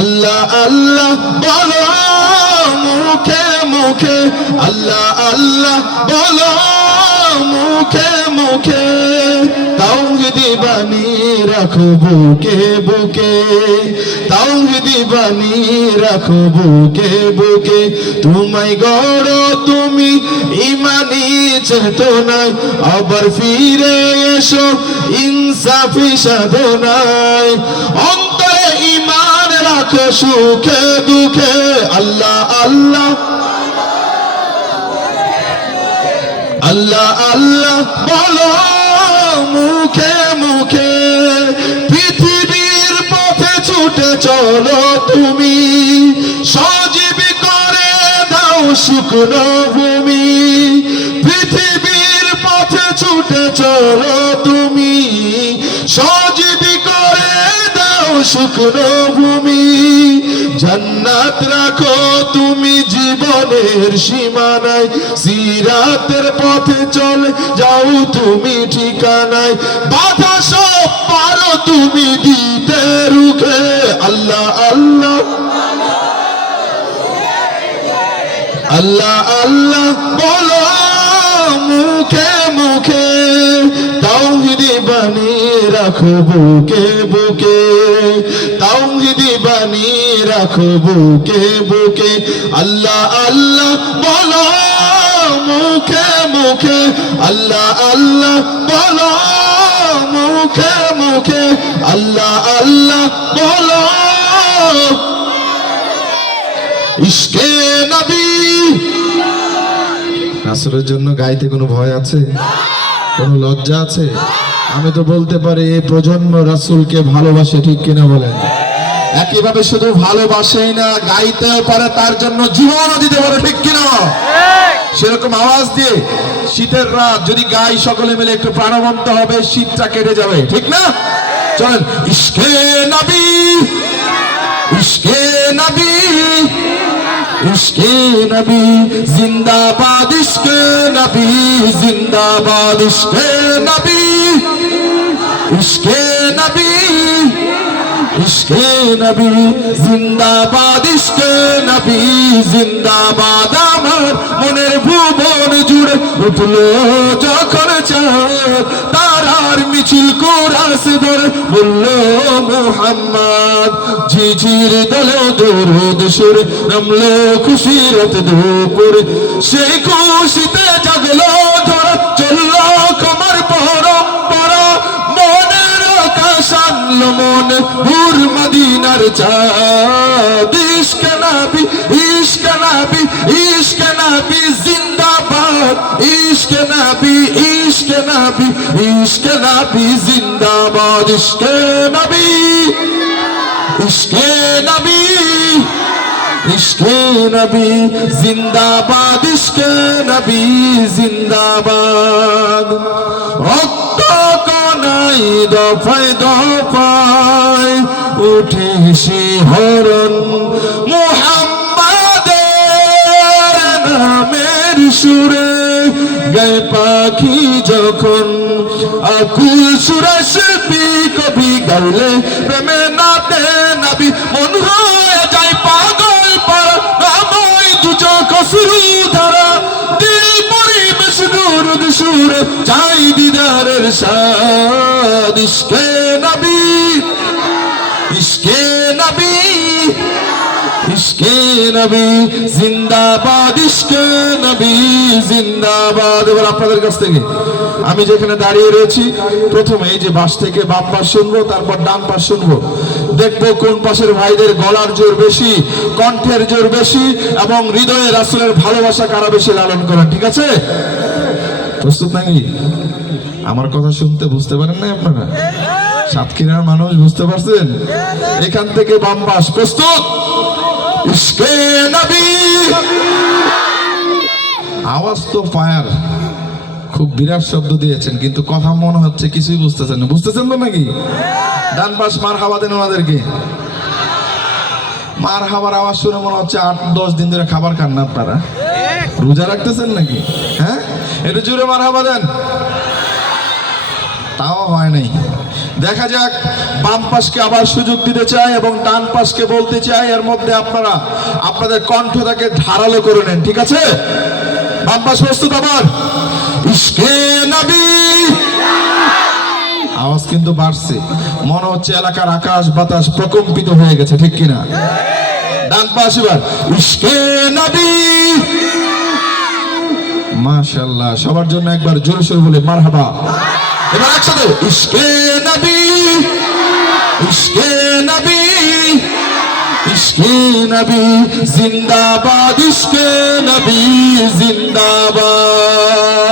আল্লাহ আল্লাহ বলো মুখে মুখে, আল্লাহ আল্লাহ বলো মুখে মুখে, তাওহীদি বাণী রাখো বুকে বুকে, তাওহীদি বাণী রাখো বুকে বুকে। তোমায় গড়ো তুমি ইমানি চেতনায়, আবার ফিরে এসো ইনসাফি সাধনায়। অন্তরে ঈমান রাখো সুখে দুঃখে, আল্লাহ আল্লাহ আল্লাহ আল্লাহ বলো মুখে মুখে। পৃথিবীর পথে ছুটে চলো তুমি, সজীবী করে দাও শুকনো ভূমি। পৃথিবীর পথে ছুটে চলো তুমি, সজীবী করে দাও শুকনো ভূমি। জান্নাত রাখো তুমি জীবনের সীমানায়, সিরাতের পথে চলে যাও তুমি ঠিকানায়। বাধা সব পারো তুমি দিতে রুখে, আল্লাহ আল্লাহ আল্লাহ আল্লাহ বলো মুখে মুখে, তাওহীদি বাণী রাখো বুকে বুকে, তাওহীদি বাণী রাখো বুকে বুকে। আল্লাহ আল্লাহ বলো মুখে মুখে, আল্লাহ আল্লাহ বলো মুখে মুখে, আল্লাহ আল্লাহ বলো। ইশকে নবী। রাসূলের জন্য গাইতে কোনো ভয় আছে, কোনো লজ্জা আছে? আমি তো বলতে পারি এই প্রজন্ম রাসূলকে ভালোবাসে, ঠিক কিনা বলেন? একইভাবে শুধু ভালোবাসেই না, গাইতেও পারে, তার জন্য জীবনও দিতে পারে, ঠিক কিনা? সেরকম আওয়াজ দিয়ে শীতের রাত যদি গাই সকলে মিলে একটু প্রাণবন্ত হবে, শীতটা কেটে যাবে, ঠিক না? চলেন। ইশকে নবী, ইশকে নবী, ইশকে নবী জিন্দাবাদ, ইশকে নবী জিন্দাবাদ, ইশকে নবী, ইশকে নবী, ইশকে নবী জিন্দাবাদ, ইশকে নবী জিন্দাবাদ। আমার মনের ভুবন জুড়ে উঠলো যখন চাঁদ, তারার মিছিল কোরাস ধরে বলল মুহাম্মদ। ঝিঝির দলে দরুদ সুরে নামলো খুশিরত দুপুরে, সেই খুশিতে জাগলো ধরা, চললো কমর পরম্পরা। মনের আকাশ আনলো মনে ভোর মদিনার চাঁদ। ইশকে নবী, ইশকে নবী, ইশকে নবী জিন্দাবাদ, ইশকে নবী, ইশকে নবী, ইশকে নবী জিন্দাবাদ, ইশকে নবী, ইশকে নবী, ইশকে নবী জিন্দাবাদ, ইশকে নবী জিন্দাবাদ। রক্ত কণাই দফায় দফায় উঠে শিহরণ, মুহাম্মাদের নামের সুরে গায়ে পাখি যখন আকুল সুরে শিল্পী কবি গাইলে প্রেমে নাতে নবী মন হয়ে যায় পাগল পারা। নামই দুচোখ শুরু ধারা, দিল পরিবেশ দরুদ সুরে চাই দিদারের স্বাদ। ইশকে নবী, ইশকে নবী, ইশকে নবী জিন্দাবাদ, ইশকে নবী জিন্দাবাদ। এবার আপনাদের কাছ থেকে আমি যেখানে দাঁড়িয়ে রয়েছি, প্রথমে এই যে বাস থেকে বাম পাশ শুনবো, তারপর ডান পাশ শুনবো। দেখবো কোন পাশের ভাইদের গলার জোর বেশি, কণ্ঠের জোর বেশি, এবং হৃদয়ে রাসূলের ভালোবাসা কারা বেশি লালন করেন। ঠিক আছে? প্রস্তুত নাকি? আমার কথা শুনতে বুঝতে পারেন না আপনারা? সাতক্ষীরার মানুষ বুঝতে পারছেন? এখান থেকে বাম পাশ প্রস্তুত। ইশকে নবী। আওয়াজ তো ফায়ার, খুব বিরাট শব্দ দিয়েছেন, কিন্তু কথা মনে হচ্ছে কিছুই বুঝতেছেন না। বুঝতেছেন তো নাকি? ডান পাশ মারহাবা দেন ওনাদেরকে। মারহাবার আওয়াজ শুনে মনে হচ্ছে 8-10 দিন ধরে খাবার খান না আপনারা। রোজা রাখতেছেন নাকি? হ্যাঁ, একটু জোরে মারহাবা দেন। তাও হয় নাই। দেখা যাক, বাম পাশকে আবার সুযোগ দিতে চাই এবং ডান পাশকে বলতে চাই, এর মধ্যে আপনারা আপনাদের কণ্ঠটাকে ধারালো করে নেন, ঠিক আছে? বাম পাশ প্রস্তুত আবার? ইশকে নবী, আওয়াজ কিন্তু বাড়ছে, মনে হচ্ছে এলাকার আকাশ বাতাস প্রকম্পিত হয়ে গেছে, ঠিক কিনা? ডান পাশ এবার ইশকে নবী। মাশাআল্লাহ, সবার জন্য একবার জোরে সোরে বলে মারহাবা। এবার একসাথে ইশকে নবী, ইশকে নবী, ইশকে নবী জিন্দাবাদ, ইশকে নবী জিন্দাবাদ।